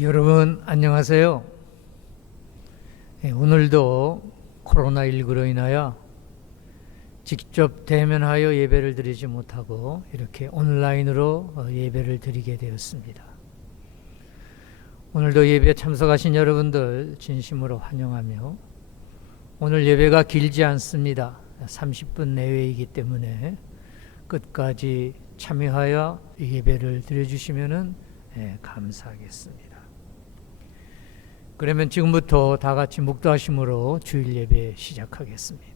여러분 안녕하세요. 오늘도 코로나19로 인하여 직접 대면하여 예배를 드리지 못하고 이렇게 온라인으로 예배를 드리게 되었습니다. 오늘도 예배에 참석하신 여러분들 진심으로 환영하며, 오늘 예배가 길지 않습니다. 30분 내외이기 때문에 끝까지 참여하여 예배를 드려주시면 감사하겠습니다. 그러면 지금부터 다 같이 묵도하심으로 주일 예배 시작하겠습니다.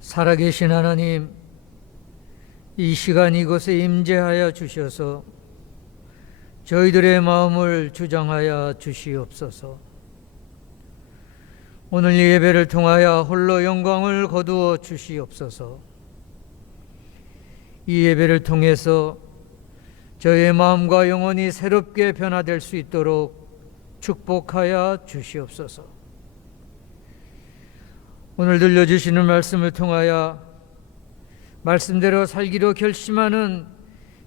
살아계신 하나님, 이 시간 이곳에 임재하여 주셔서 저희들의 마음을 주장하여 주시옵소서. 오늘 이 예배를 통하여 홀로 영광을 거두어 주시옵소서. 이 예배를 통해서 저희의 마음과 영혼이 새롭게 변화될 수 있도록 축복하여 주시옵소서. 오늘 들려주시는 말씀을 통하여 말씀대로 살기로 결심하는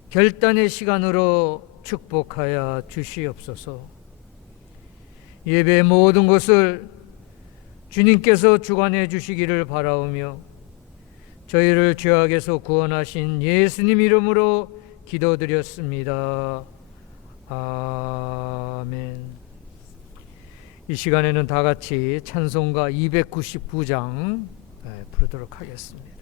결단의 시간으로 축복하여 주시옵소서. 예배의 모든 것을 주님께서 주관해 주시기를 바라오며, 저희를 죄악에서 구원하신 예수님 이름으로 기도드렸습니다. 아멘. 이 시간에는 다 같이 찬송가 299장 부르도록 하겠습니다.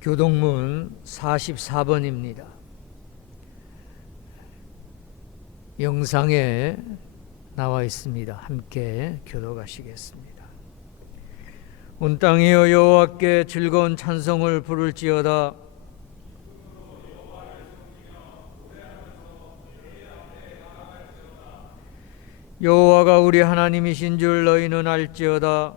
교동문 44번입니다. 영상에 나와 있습니다. 함께 교독하시겠습니다. 온 땅이여 여호와께 즐거운 찬송을 부를지어다. 여호와가 우리 하나님이신 줄 너희는 알지어다.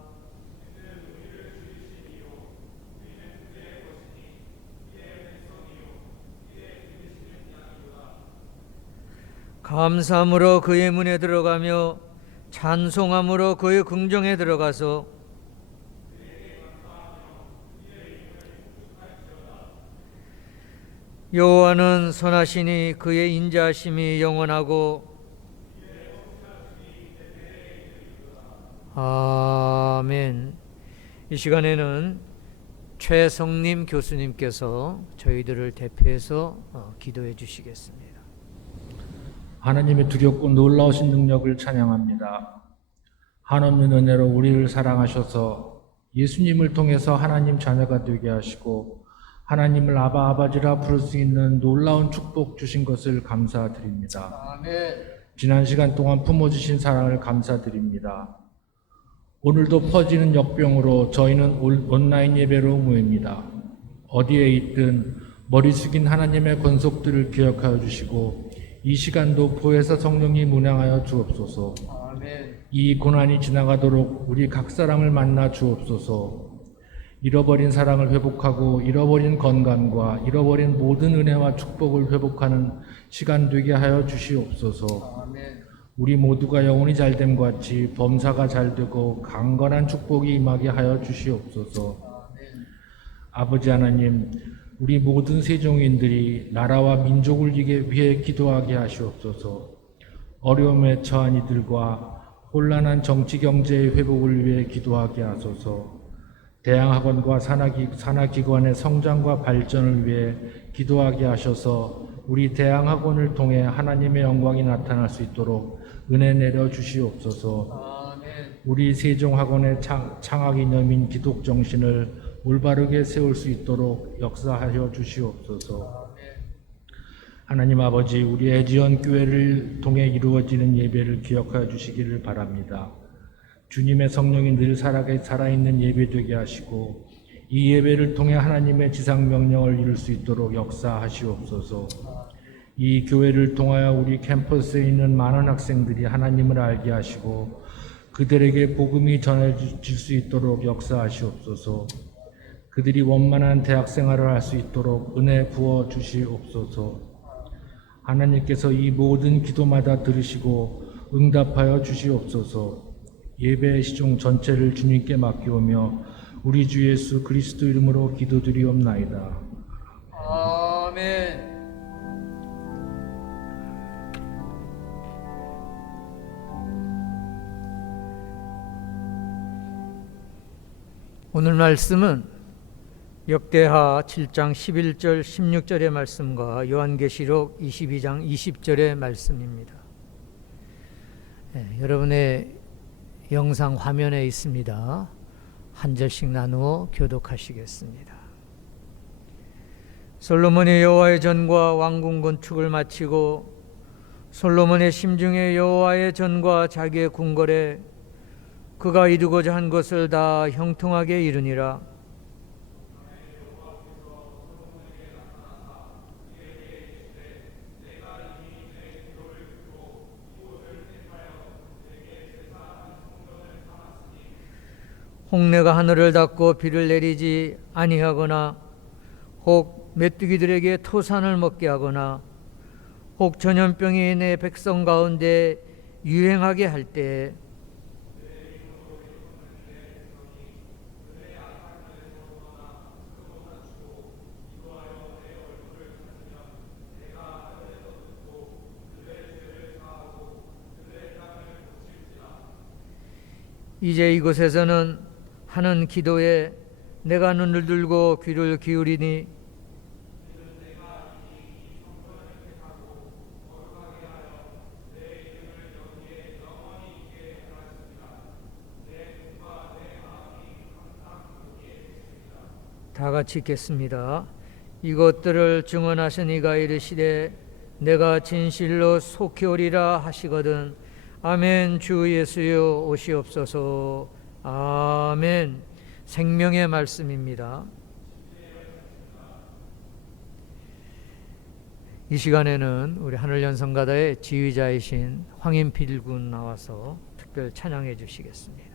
감사함으로 그의 문에 들어가며 찬송함으로 그의 궁정에 들어가서 여호와는 선하시니 그의 인자하심이 영원하고 아멘. 이 시간에는 최성림 교수님께서 저희들을 대표해서 기도해 주시겠습니다. 하나님의 두렵고 놀라우신 능력을 찬양합니다. 한없는 은혜로 우리를 사랑하셔서 예수님을 통해서 하나님 자녀가 되게 하시고 하나님을 아바 아버지라 부를 수 있는 놀라운 축복 주신 것을 감사드립니다. 아멘. 지난 시간 동안 품어주신 사랑을 감사드립니다. 오늘도 퍼지는 역병으로 저희는 온라인 예배로 모입니다. 어디에 있든 머리 숙인 하나님의 권속들을 기억하여 주시고 이 시간도 보혜사 성령이 문양하여 주옵소서. 아멘. 이 고난이 지나가도록 우리 각 사람을 만나 주옵소서. 잃어버린 사랑을 회복하고 잃어버린 건강과 잃어버린 모든 은혜와 축복을 회복하는 시간 되게 하여 주시옵소서. 아멘. 우리 모두가 영혼이 잘됨 같이 범사가 잘되고 강건한 축복이 임하게 하여 주시옵소서. 아멘. 아버지 하나님, 우리 모든 세종인들이 나라와 민족을 위해 기도하게 하시옵소서. 어려움에 처한 이들과 혼란한 정치 경제의 회복을 위해 기도하게 하소서. 대학학원과 산하기관의 성장과 발전을 위해 기도하게 하셔서 우리 대학학원을 통해 하나님의 영광이 나타날 수 있도록 은혜 내려 주시옵소서. 아멘. 우리 세종학원의 창학 이념인 기독 정신을 올바르게 세울 수 있도록 역사하여 주시옵소서. 하나님 아버지, 우리 애지연 교회를 통해 이루어지는 예배를 기억하여 주시기를 바랍니다. 주님의 성령이 늘 살아있는 예배 되게 하시고 이 예배를 통해 하나님의 지상명령을 이룰 수 있도록 역사하시옵소서. 이 교회를 통하여 우리 캠퍼스에 있는 많은 학생들이 하나님을 알게 하시고 그들에게 복음이 전해질 수 있도록 역사하시옵소서. 그들이 원만한 대학 생활을 할 수 있도록 은혜 부어 주시옵소서. 하나님께서 이 모든 기도마다 들으시고 응답하여 주시옵소서. 예배의 시종 전체를 주님께 맡기오며 우리 주 예수 그리스도 이름으로 기도드리옵나이다. 아멘. 오늘 말씀은 역대하 7장 11절 16절의 말씀과 요한계시록 22장 20절의 말씀입니다. 여러분의 영상 화면에 있습니다. 한 절씩 나누어 교독하시겠습니다. 솔로몬이 여호와의 전과 왕궁 건축을 마치고 솔로몬의 심중에 여호와의 전과 자기의 궁궐에 그가 이루고자 한 것을 다 형통하게 이루니라. 홍내가 하늘을 닫고 비를 내리지 아니하거나 혹 메뚜기들에게 토산을 먹게 하거나 혹 전염병이 내 백성 가운데 유행하게 할 때 이제 이곳에서는 하는 기도에 내가 눈을 들고 귀를 기울이니 다 같이 읽겠습니다. 이것들을 증언하신 이가 이르시되 내가 진실로 속히 오리라 하시거든. 아멘. 주 예수여 오시옵소서. 아멘. 생명의 말씀입니다. 이 시간에는 우리 하늘연성가다의 지휘자이신 황인필 군 나와서 특별 찬양해 주시겠습니다.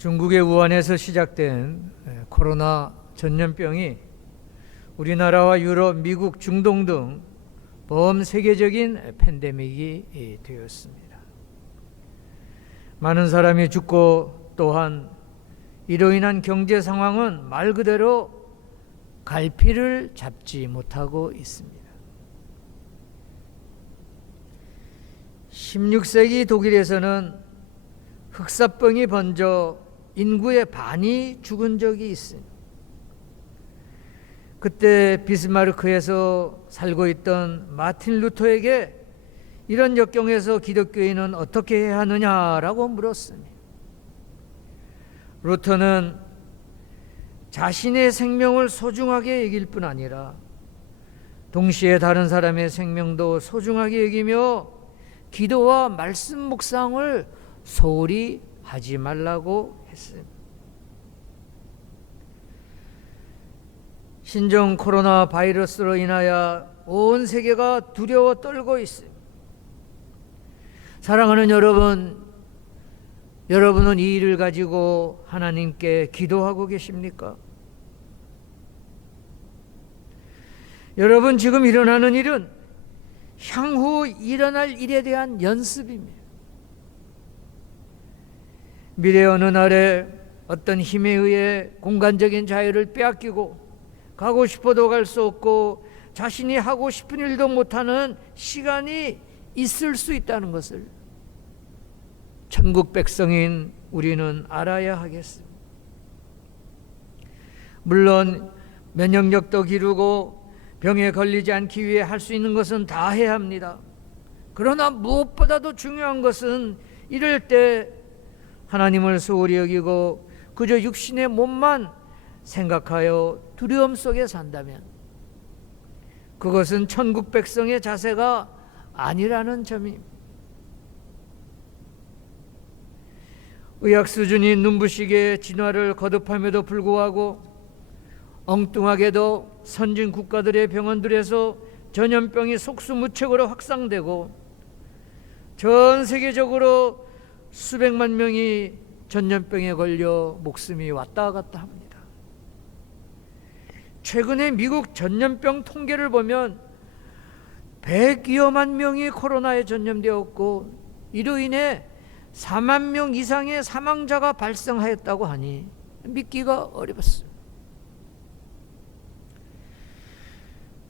중국의 우한에서 시작된 코로나 전염병이 우리나라와 유럽, 미국, 중동 등 범세계적인 팬데믹이 되었습니다. 많은 사람이 죽고 또한 이로 인한 경제 상황은 말 그대로 갈피를 잡지 못하고 있습니다. 16세기 독일에서는 흑사병이 번져 인구의 반이 죽은 적이 있습니다. 그때 비스마르크에서 살고 있던 마틴 루터에게 이런 역경에서 기독교인은 어떻게 해야 하느냐라고 물었습니다. 루터는 자신의 생명을 소중하게 여길 뿐 아니라 동시에 다른 사람의 생명도 소중하게 여기며 기도와 말씀 묵상을 소홀히 하지 말라고 했습니다. 신종 코로나 바이러스로 인하여 온 세계가 두려워 떨고 있습니다. 사랑하는 여러분, 여러분은 이 일을 가지고 하나님께 기도하고 계십니까? 여러분, 지금 일어나는 일은 향후 일어날 일에 대한 연습입니다. 미래 어느 날에 어떤 힘에 의해 공간적인 자유를 빼앗기고 가고 싶어도 갈 수 없고 자신이 하고 싶은 일도 못하는 시간이 있을 수 있다는 것을 천국 백성인 우리는 알아야 하겠습니다. 물론 면역력도 기르고 병에 걸리지 않기 위해 할 수 있는 것은 다 해야 합니다. 그러나 무엇보다도 중요한 것은 이럴 때 하나님을 소홀히 여기고 그저 육신의 몸만 생각하여 두려움 속에 산다면 그것은 천국 백성의 자세가 아니라는 점입니다. 의학 수준이 눈부시게 진화를 거듭함에도 불구하고 엉뚱하게도 선진 국가들의 병원들에서 전염병이 속수무책으로 확산되고 전 세계적으로 수백만 명이 전염병에 걸려 목숨이 왔다 갔다 합니다. 최근에 미국 전염병 통계를 보면 100여만 명이 코로나에 전염되었고 이로 인해 4만 명 이상의 사망자가 발생하였다고 하니 믿기가 어렵습니다.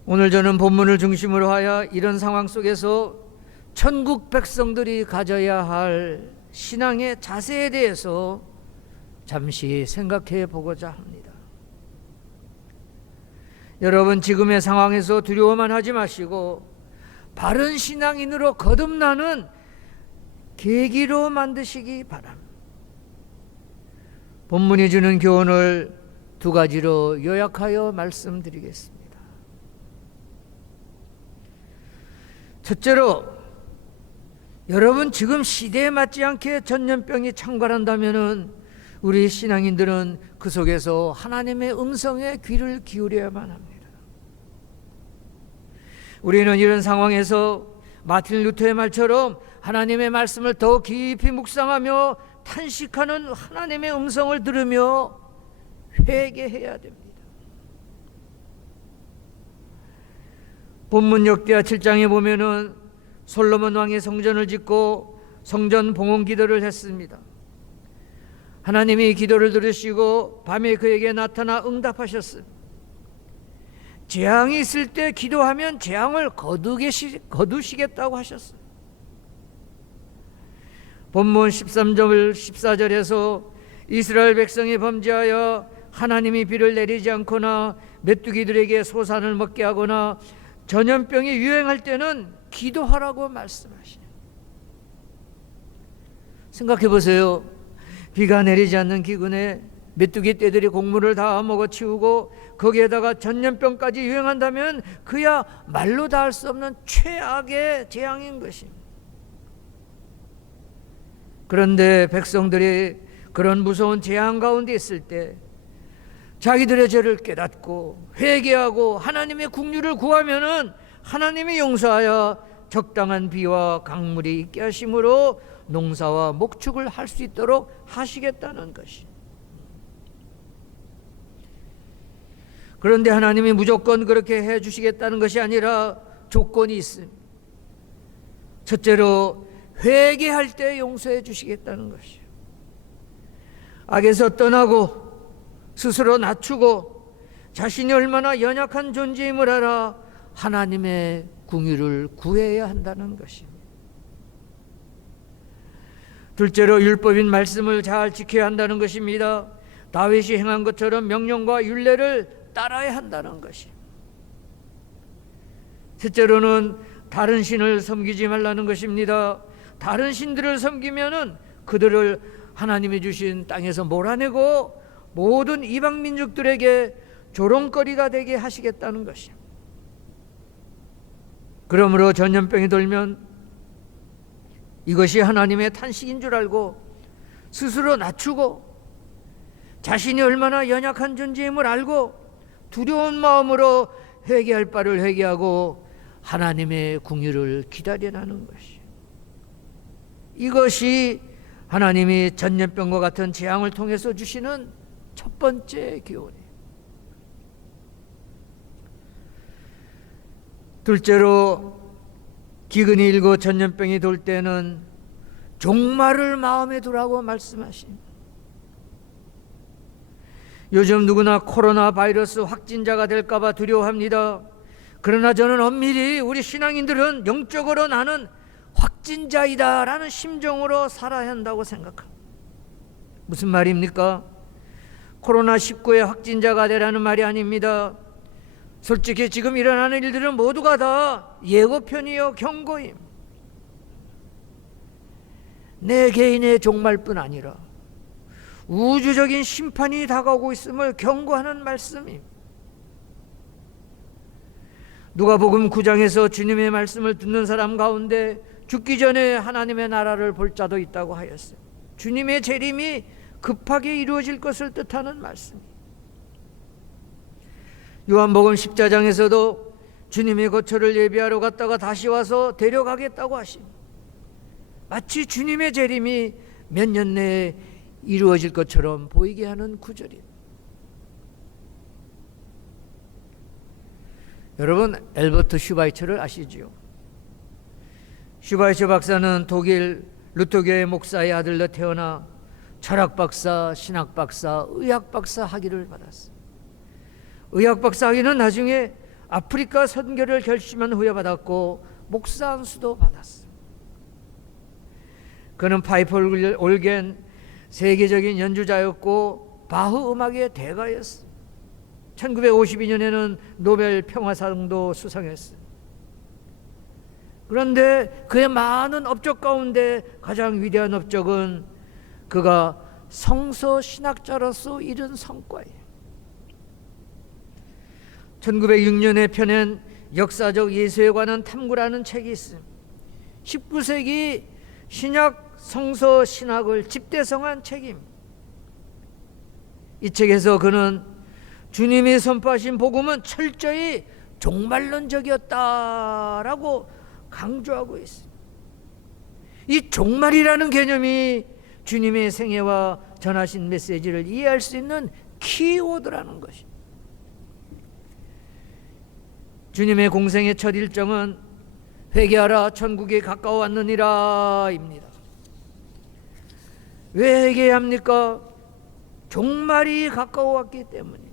오늘 저는 본문을 중심으로 하여 이런 상황 속에서 천국 백성들이 가져야 할 신앙의 자세에 대해서 잠시 생각해 보고자 합니다. 여러분, 지금의 상황에서 두려워만 하지 마시고 바른 신앙인으로 거듭나는 계기로 만드시기 바랍니다. 본문이 주는 교훈을 두 가지로 요약하여 말씀드리겠습니다. 첫째로, 여러분 지금 시대에 맞지 않게 전염병이 창궐한다면 우리 신앙인들은 그 속에서 하나님의 음성에 귀를 기울여야만 합니다. 우리는 이런 상황에서 마틴 루터의 말처럼 하나님의 말씀을 더 깊이 묵상하며 탄식하는 하나님의 음성을 들으며 회개해야 됩니다. 본문 역대하 7장에 보면은 솔로몬 왕이 성전을 짓고 성전 봉헌 기도를 했습니다. 하나님이 기도를 들으시고 밤에 그에게 나타나 응답하셨습니다. 재앙이 있을 때 기도하면 재앙을 거두시겠다고 하셨어요. 본문 13절 14절에서 이스라엘 백성이 범죄하여 하나님이 비를 내리지 않거나 메뚜기들에게 소산을 먹게 하거나 전염병이 유행할 때는 기도하라고 말씀하시네요. 생각해 보세요. 비가 내리지 않는 기근에 메뚜기 떼들이 곡물을 다 먹어치우고 거기에다가 전염병까지 유행한다면 그야 말로 다 할 수 없는 최악의 재앙인 것입니다. 그런데 백성들이 그런 무서운 재앙 가운데 있을 때 자기들의 죄를 깨닫고 회개하고 하나님의 긍휼을 구하면은 하나님이 용서하여 적당한 비와 강물이 있게 하심으로 농사와 목축을 할 수 있도록 하시겠다는 것이. 그런데 하나님이 무조건 그렇게 해 주시겠다는 것이 아니라 조건이 있습니다. 첫째로 회개할 때 용서해 주시겠다는 것이요. 악에서 떠나고 스스로 낮추고 자신이 얼마나 연약한 존재임을 알아 하나님의 긍휼을 구해야 한다는 것입니다. 둘째로 율법인 말씀을 잘 지켜야 한다는 것입니다. 다윗이 행한 것처럼 명령과 율례를 따라야 한다는 것입니다. 셋째로는 다른 신을 섬기지 말라는 것입니다. 다른 신들을 섬기면은 그들을 하나님이 주신 땅에서 몰아내고 모든 이방 민족들에게 조롱거리가 되게 하시겠다는 것입니다. 그러므로 전염병이 돌면 이것이 하나님의 탄식인 줄 알고 스스로 낮추고 자신이 얼마나 연약한 존재임을 알고 두려운 마음으로 회개할 바를 회개하고 하나님의 궁유를 기다려나는 것이, 이것이 하나님이 전염병과 같은 재앙을 통해서 주시는 첫 번째 교훈이에요. 둘째로, 기근이 일고 전염병이 돌 때는 종말을 마음에 두라고 말씀하십니다. 요즘 누구나 코로나 바이러스 확진자가 될까 봐 두려워합니다. 그러나 저는 엄밀히 우리 신앙인들은 영적으로 나는 확진자이다 라는 심정으로 살아야 한다고 생각합니다. 무슨 말입니까? 코로나19의 확진자가 되라는 말이 아닙니다. 솔직히 지금 일어나는 일들은 모두가 다 예고편이요 경고임. 내 개인의 종말뿐 아니라 우주적인 심판이 다가오고 있음을 경고하는 말씀입니다. 누가복음 9장에서 주님의 말씀을 듣는 사람 가운데 죽기 전에 하나님의 나라를 볼 자도 있다고 하였어요. 주님의 재림이 급하게 이루어질 것을 뜻하는 말씀입니다. 요한복음 14장에서도 주님의 거처를 예비하러 갔다가 다시 와서 데려가겠다고 하십니다. 마치 주님의 재림이 몇 년 내에 이루어질 것처럼 보이게 하는 구절입니다. 여러분, 엘버트 슈바이처를 아시지요? 슈바이처 박사는 독일 루터교회 목사의 아들로 태어나 철학 박사, 신학 박사, 의학 박사 학위를 받았어요. 의학 박사 학위는 나중에 아프리카 선교를 결심한 후에 받았고 목사 안수도 받았어요. 그는 파이프 올겐 세계적인 연주자였고 바흐 음악의 대가였어요. 1952년에는 노벨 평화상도 수상했어요. 그런데 그의 많은 업적 가운데 가장 위대한 업적은 그가 성서 신학자로서 이룬 성과예요. 1906년에 펴낸 역사적 예수에 관한 탐구라는 책이 있습니다. 19세기 신약 성서 신학을 집대성한 책입니다. 이 책에서 그는 주님이 선포하신 복음은 철저히 종말론적이었다라고 강조하고 있습니다. 이 종말이라는 개념이 주님의 생애와 전하신 메시지를 이해할 수 있는 키워드라는 것입니다. 주님의 공생의 첫 일정은 회개하라 천국이 가까워왔느니라 입니다. 왜 회개해야 합니까? 종말이 가까워왔기 때문이에요.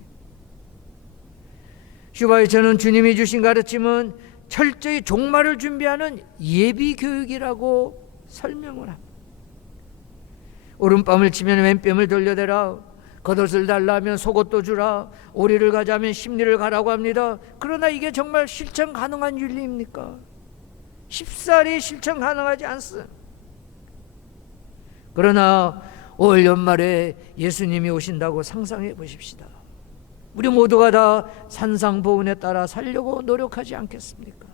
슈바이처는 주님이 주신 가르침은 철저히 종말을 준비하는 예비 교육이라고 설명을 합니다. 오른뺨을 치면 왼뺨을 돌려대라, 겉옷을 달라 하면 속옷도 주라, 오리를 가자면 십리를 가라고 합니다. 그러나 이게 정말 실천 가능한 윤리입니까? 쉽사리 실천 가능하지 않습니다. 그러나 올 연말에 예수님이 오신다고 상상해 보십시다. 우리 모두가 다 산상보훈에 따라 살려고 노력하지 않겠습니까?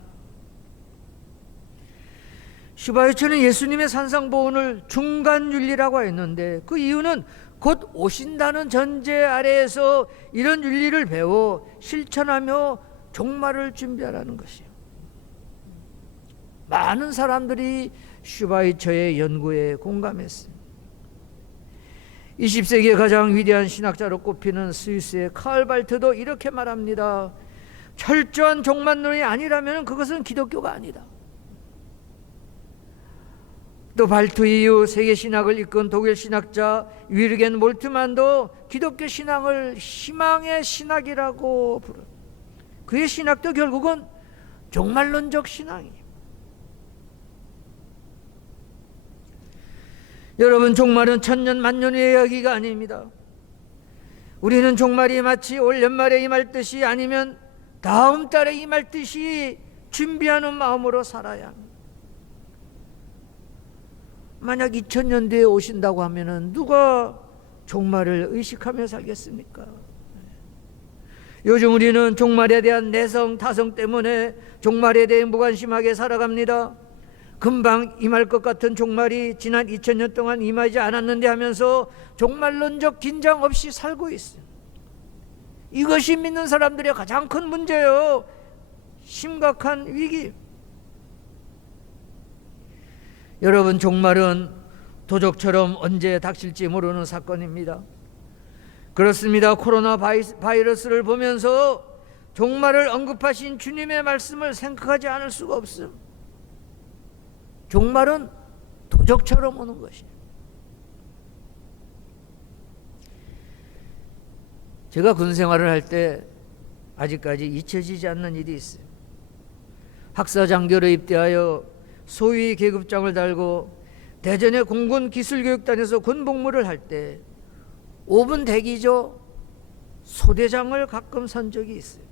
슈바이처는 예수님의 산상보훈을 중간윤리라고 했는데 그 이유는 곧 오신다는 전제 아래에서 이런 윤리를 배워 실천하며 종말을 준비하라는 것이에요. 많은 사람들이 슈바이처의 연구에 공감했습니다. 20세기의 가장 위대한 신학자로 꼽히는 스위스의 칼 발트도 이렇게 말합니다. 철저한 종말론이 아니라면 그것은 기독교가 아니다. 또 발트 이후 세계 신학을 이끈 독일 신학자 위르겐 몰트만도 기독교 신앙을 희망의 신학이라고 부릅니다. 그의 신학도 결국은 종말론적 신앙이에요. 여러분, 종말은 천년 만년 후의 이야기가 아닙니다. 우리는 종말이 마치 올 연말에 임할 듯이 아니면 다음 달에 임할 듯이 준비하는 마음으로 살아야 합니다. 만약 2000년대에 오신다고 하면은 누가 종말을 의식하며 살겠습니까? 요즘 우리는 종말에 대한 내성, 타성 때문에 종말에 대해 무관심하게 살아갑니다. 금방 임할 것 같은 종말이 지난 2000년 동안 임하지 않았는데 하면서 종말론적 긴장 없이 살고 있어요. 이것이 믿는 사람들의 가장 큰 문제예요. 심각한 위기. 여러분, 종말은 도적처럼 언제 닥칠지 모르는 사건입니다. 그렇습니다. 코로나 바이러스를 보면서 종말을 언급하신 주님의 말씀을 생각하지 않을 수가 없습니다. 종말은 도적처럼 오는 것이에요. 제가 군 생활을 할 때 아직까지 잊혀지지 않는 일이 있어요. 학사장교로 입대하여 소위 계급장을 달고 대전의 공군기술교육단에서 군복무를 할 때 5분 대기조 소대장을 가끔 선 적이 있어요.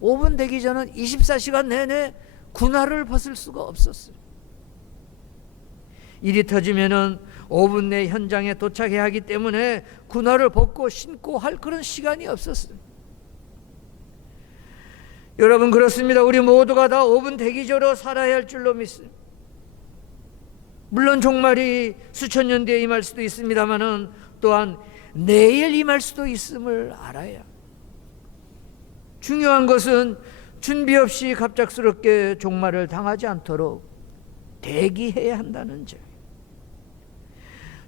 5분 대기조는 24시간 내내 군화를 벗을 수가 없었어요. 일이 터지면은 5분 내 현장에 도착해야 하기 때문에 군화를 벗고 신고 할 그런 시간이 없었어요. 여러분, 그렇습니다. 우리 모두가 다 5분 대기조로 살아야 할 줄로 믿습니다. 물론 종말이 수천 년 뒤에 임할 수도 있습니다만은 또한 내일 임할 수도 있음을 알아야. 중요한 것은 준비 없이 갑작스럽게 종말을 당하지 않도록 대기해야 한다는 점.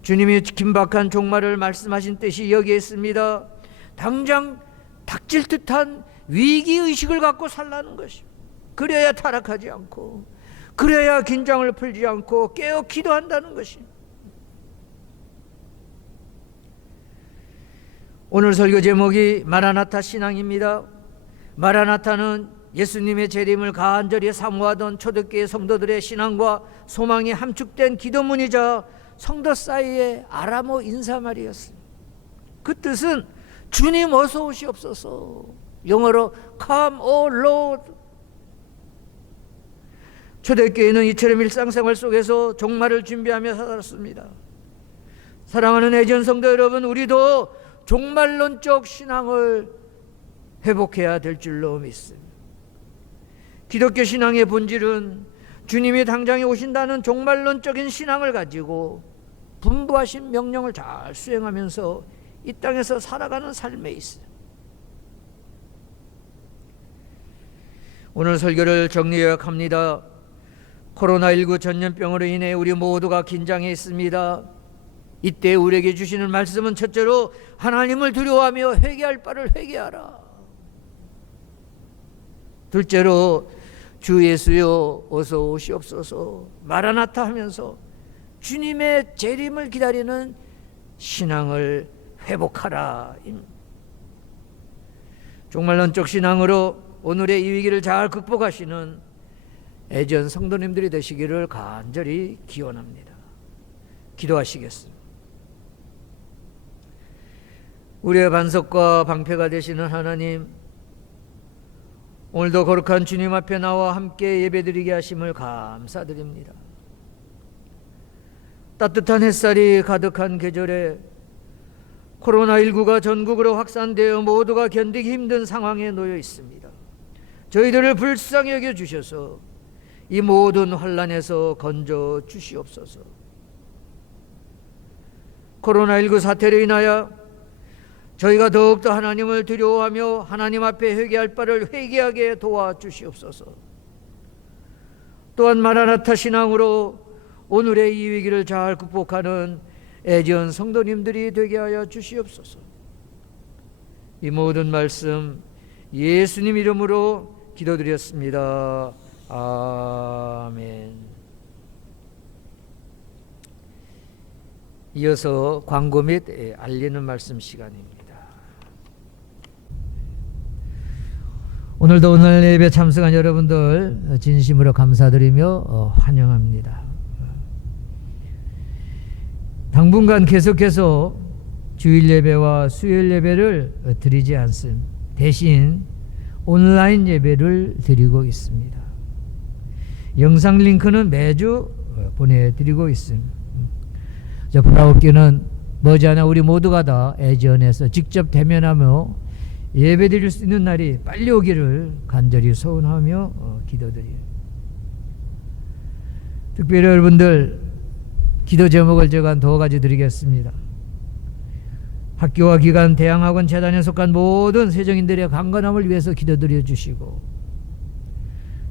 주님이 긴박한 종말을 말씀하신 뜻이 여기에 있습니다. 당장 닥칠 듯한 위기의식을 갖고 살라는 것이요. 그래야 타락하지 않고, 그래야 긴장을 풀지 않고 깨어 기도한다는 것이. 오늘 설교 제목이 마라나타 신앙입니다. 마라나타는 예수님의 재림을 간절히 사모하던 초대교회 성도들의 신앙과 소망이 함축된 기도문이자 성도 사이의 아람어 인사말이었습니다. 그 뜻은 주님 어서 오시옵소서, 영어로 Come O Lord. 초대교회는 이처럼 일상생활 속에서 종말을 준비하며 살았습니다. 사랑하는 애전 성도 여러분, 우리도 종말론적 신앙을 회복해야 될 줄로 믿습니다. 기독교 신앙의 본질은 주님이 당장에 오신다는 종말론적인 신앙을 가지고 분부하신 명령을 잘 수행하면서 이 땅에서 살아가는 삶에 있어요. 오늘 설교를 정리 요약합니다. 코로나19 전염병으로 인해 우리 모두가 긴장해 있습니다. 이때 우리에게 주시는 말씀은 첫째로 하나님을 두려워하며 회개할 바를 회개하라. 둘째로 주 예수여 어서 오시옵소서 마라나타 하면서 주님의 재림을 기다리는 신앙을 회복하라. 종말론적 신앙으로 오늘의 이 위기를 잘 극복하시는 애전 성도님들이 되시기를 간절히 기원합니다. 기도하시겠습니다. 우리의 반석과 방패가 되시는 하나님, 오늘도 거룩한 주님 앞에 나와 함께 예배드리게 하심을 감사드립니다. 따뜻한 햇살이 가득한 계절에 코로나19가 전국으로 확산되어 모두가 견디기 힘든 상황에 놓여 있습니다. 저희들을 불쌍히 여겨 주셔서 이 모든 환난에서 건져 주시옵소서. 코로나19 사태로 인하여 저희가 더욱더 하나님을 두려워하며 하나님 앞에 회개할 바를 회개하게 도와주시옵소서. 또한 마라나타 신앙으로 오늘의 이 위기를 잘 극복하는 애전 성도님들이 되게 하여 주시옵소서. 이 모든 말씀 예수님 이름으로 기도드렸습니다. 아멘. 이어서 광고 및 알리는 말씀 시간입니다. 오늘도 오늘 예배 참석한 여러분들 진심으로 감사드리며 환영합니다. 당분간 계속해서 주일 예배와 수요일 예배를 드리지 않습니다. 대신 온라인 예배를 드리고 있습니다. 영상 링크는 매주 보내드리고 있습니다. 부라옵기는 머지않아 우리 모두가 다 애전에서 직접 대면하며 예배 드릴 수 있는 날이 빨리 오기를 간절히 소원하며 기도드려요. 특별히 여러분들 기도 제목을 제가 한 2가지 드리겠습니다. 학교와 기관, 대양학원, 재단에 속한 모든 세정인들의 강건함을 위해서 기도드려 주시고,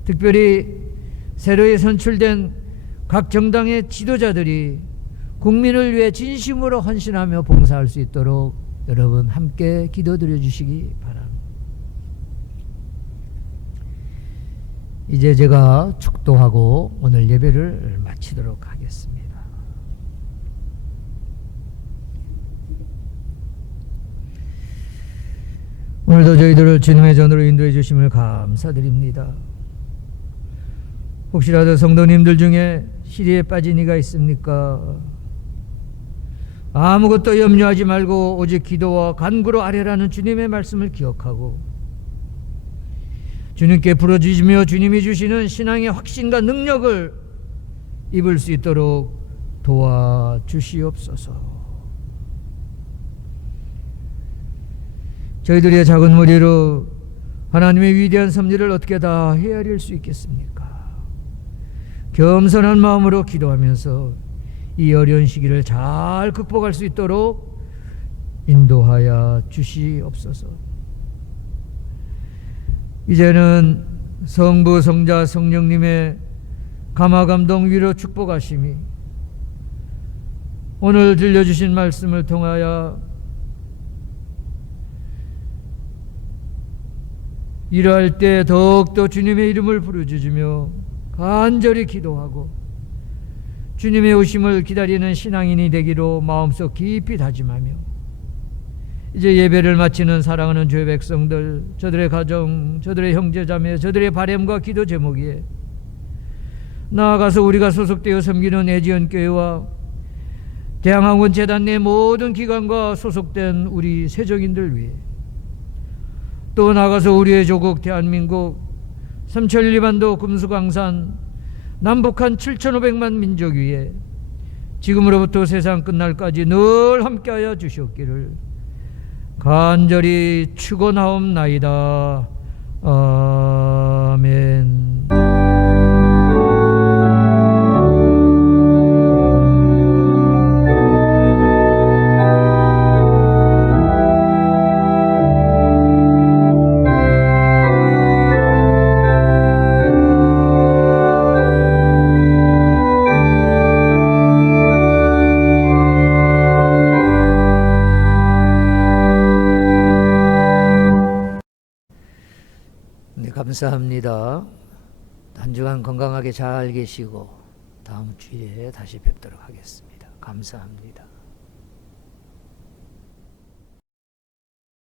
특별히 새로이 선출된 각 정당의 지도자들이 국민을 위해 진심으로 헌신하며 봉사할 수 있도록 여러분 함께 기도드려 주시기 바랍니다. 이제 제가 축도하고 오늘 예배를 마치도록 하겠습니다. 오늘도 저희들을 주님의 전으로 인도해 주심을 감사드립니다. 혹시라도 성도님들 중에 시리에 빠진 이가 있습니까? 아무것도 염려하지 말고 오직 기도와 간구로 아뢰라는 주님의 말씀을 기억하고 주님께 부르짖으며 주님이 주시는 신앙의 확신과 능력을 입을 수 있도록 도와주시옵소서. 저희들의 작은 머리로 하나님의 위대한 섭리를 어떻게 다 헤아릴 수 있겠습니까? 겸손한 마음으로 기도하면서 이 어려운 시기를 잘 극복할 수 있도록 인도하여 주시옵소서. 이제는 성부, 성자, 성령님의 감화감동, 위로, 축복하심이 오늘 들려주신 말씀을 통하여 일할 때 더욱더 주님의 이름을 부르짖으며 간절히 기도하고 주님의 오심을 기다리는 신앙인이 되기로 마음속 깊이 다짐하며 이제 예배를 마치는 사랑하는 주의 백성들, 저들의 가정, 저들의 형제자매, 저들의 바램과 기도 제목에 나아가서 우리가 소속되어 섬기는 애지연교회와 대양학원 재단 내 모든 기관과 소속된 우리 세정인들 위해 또 나아가서 우리의 조국 대한민국 삼천리반도 금수강산 남북한 7,500만 민족 위에 지금으로부터 세상 끝날까지 늘 함께하여 주시옵기를 간절히 축원하옵나이다. 아멘. 감사합니다. 한 주간 건강하게 잘 계시고 다음 주에 다시 뵙도록 하겠습니다. 감사합니다.